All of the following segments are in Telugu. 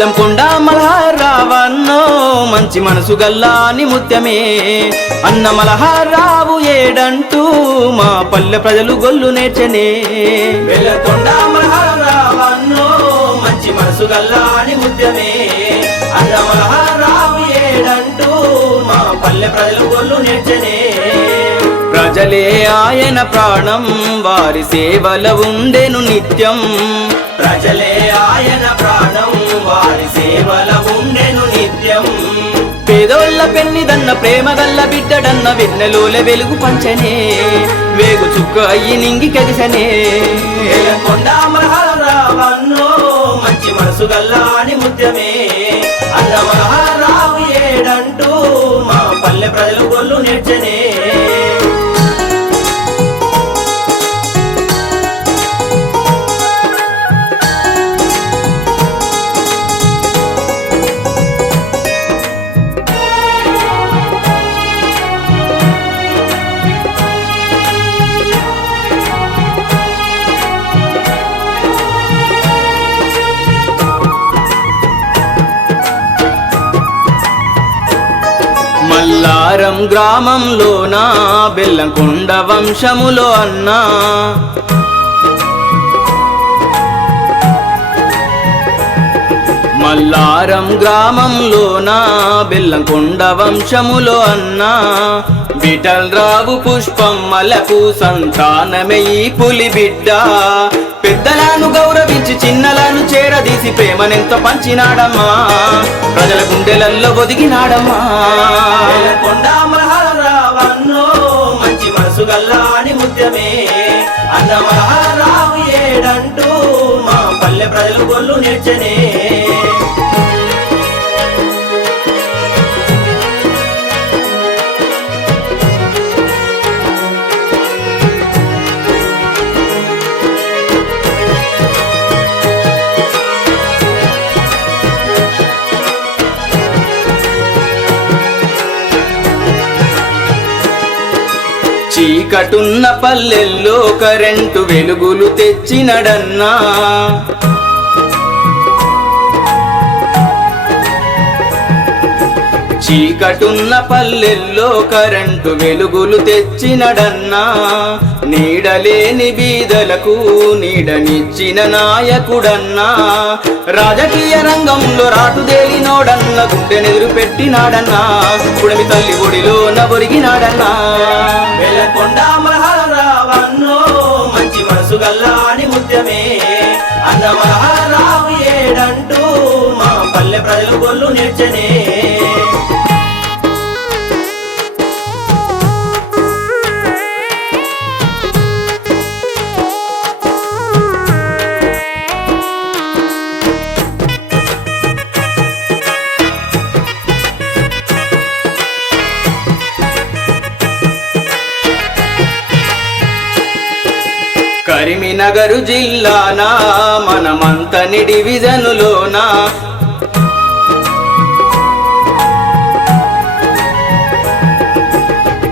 బెల్లంకొండ మల్హారావన్నో మంచి మనసు గల్లాని ముత్యమే అన్న మల్హారావు ఏడంటూ మా పల్లె ప్రజలు గొల్లు నేర్చనే బెల్లంకొండ మల్హారావన్నో మంచి మనసు గల్లాని ముత్యమే అన్న మల్హారావు ఏడంటూ మా పల్లె ప్రజలు గొల్లు నేర్చనే ప్రజలే ఆయన ప్రాణం వారి సేవల ఉండెను నిత్యం ప్రజలే ఆయన ప్రాణం వారి సేవల ఉండెను నిత్యం పేదోళ్ళ పెన్నిదన్న ప్రేమగల్ల బిడ్డడన్న వెన్నెలోల వెలుగు పంచనే వేగు చుక్క అయ్యి నింగి కదిసనే బెల్లంకొండ మల్హారావన్నో మంచి మనసు గల్లాని ముత్యమే అన్న మల్హారావు ఏడంటూ మా పల్లె ప్రజలు గొల్లు నేర్చనే మల్లారం గ్రామంలోన బెల్లంకొండ వంశములో అన్నా మల్లారం గ్రామంలోన బెల్లంకొండ వంశములో అన్నా విఠల్ రావు పుష్పమ్మలకు సంతానమే ఈ పులి బిడ్డ పెద్దలను గౌరవించి చిన్నలను చేరదీసి ప్రేమనెంత పంచినాడమ్మా ప్రజల గుండెలల్లో ఒదిగినాడమ్మా బెల్లంకొండ మల్హారావన్నో మంచి మనసు గల్లాని ముత్యమే అన్న మల్హారావు ఏడంటూ మా పల్లె ప్రజలు గొల్లు నేర్చనే చీకటున్న పల్లెల్లో కరెంటు వెలుగులు తెచ్చినడన్నా చీకటున్న పల్లెల్లో కరెంటు వెలుగులు తెచ్చినడన్నా నీడలేని బీదలకు నీడనిచ్చిన నాయకుడన్నా రాజకీయ రంగంలో రాటుదేలినోడన్న గుండెనెదురు పెట్టినాడన్నా పుడమి తల్లి ఒడిలో నొరిగినాడన్నా బెల్లంకొండ మల్హారావన్నో మంచి మనసు గల్లాని ముత్యమే అన్న మల్హారావు ఏడంటూ మా పల్లె ప్రజలు గొల్లు నేర్చనే కరీంనగర్ జిల్లానా మనమంతని డివిజనులోనా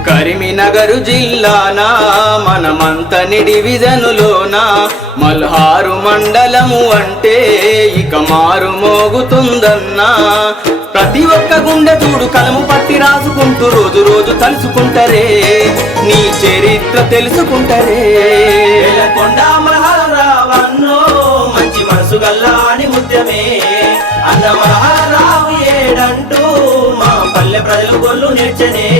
కరీంనగర్ జిల్లానా మనమంతని డివిజనులోనా మల్హారు మండలము అంటే ఇక మారు మోగుతుందన్నా ప్రతి ఒక్క గుండె చూడు కలము పట్టి రాసుకుంటూ రోజు రోజు తలుసుకుంటారే నీ చరిత్ర తెలుసుకుంటారే బెల్లంకొండ మల్హారావన్నో మంచి మనసు గల్లాని ముత్యమే అన్న మల్హారావు ఏడంటూ మా పల్లె ప్రజలు గొల్లు నేర్చనే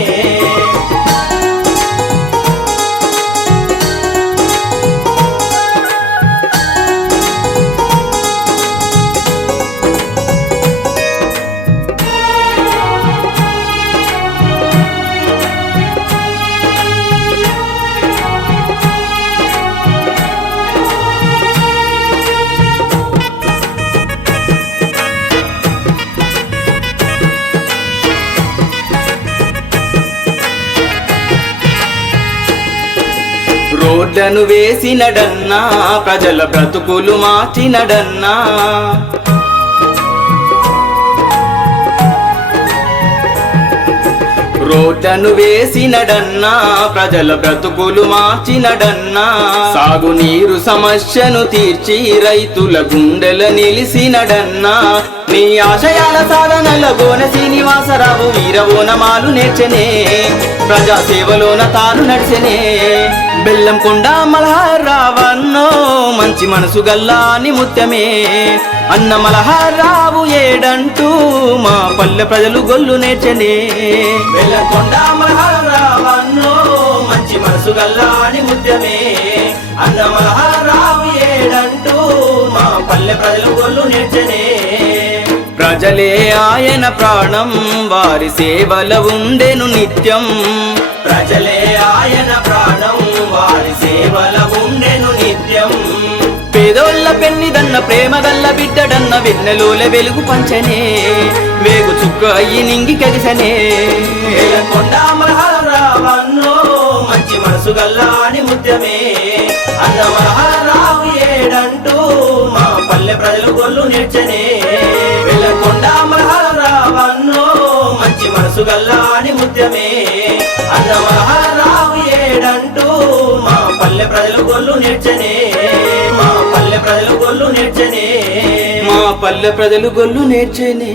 రోడ్లను వేసినడన్నా ప్రజల బ్రతుకులు మార్చినడన్నా రోడ్లను వేసినడన్నా ప్రజల బ్రతుకులు మార్చినడన్నా సాగునీరు సమస్యను తీర్చి రైతుల గుండెల నిలిసినడన్నా నీ ఆశయాల సాధనల గోన శ్రీనివాసరావు వీరవోనమాలు నేర్చనే ప్రజాసేవలోన తాను నడిచెనే బెల్లంకొండ మల్హారావన్నో మంచి మనసు గల్లాని ముత్యమే అన్న మల్హారావు ఏడంటూ మా పల్లె ప్రజలు గొల్లు నేర్చనే బెల్లంకొండ మల్హారావన్నో మంచి మనసు గల్లాని ముత్యమే అన్న మల్హారావు ఏడంటూ మా పల్లె ప్రజలు గొల్లు నేర్చనే ప్రజలే ఆయన ప్రాణం వారి సేవల ఉండెను నిత్యం ప్రజలే ఆయన ప్రాణం వారి సేవల ఉండెను నిత్యం పేదోళ్ళ పెన్నిదన్న ప్రేమగల్ల బిడ్డడన్న వెన్నెలోల వెలుగు పంచనే వేగు చుక్క అయ్యి నింగి కదిసనే బెల్లంకొండ మల్హారావన్నో మంచి మనసు గల్లాని ముత్యమే అన్న మల్హారావు ఏడంటూ మా పల్లె ప్రజలు గొల్లు నేర్చనే బెల్లంకొండ మల్హారావన్నో మంచి మనసు గల్లాని ముత్యమే అన్న మల్హారావు ఏడంటూ మా పల్లె ప్రజలు గొల్లు నేర్చనే మా పల్లె ప్రజలు గొల్లు నేర్చనే మా పల్లె ప్రజలు గొల్లు నేర్చనే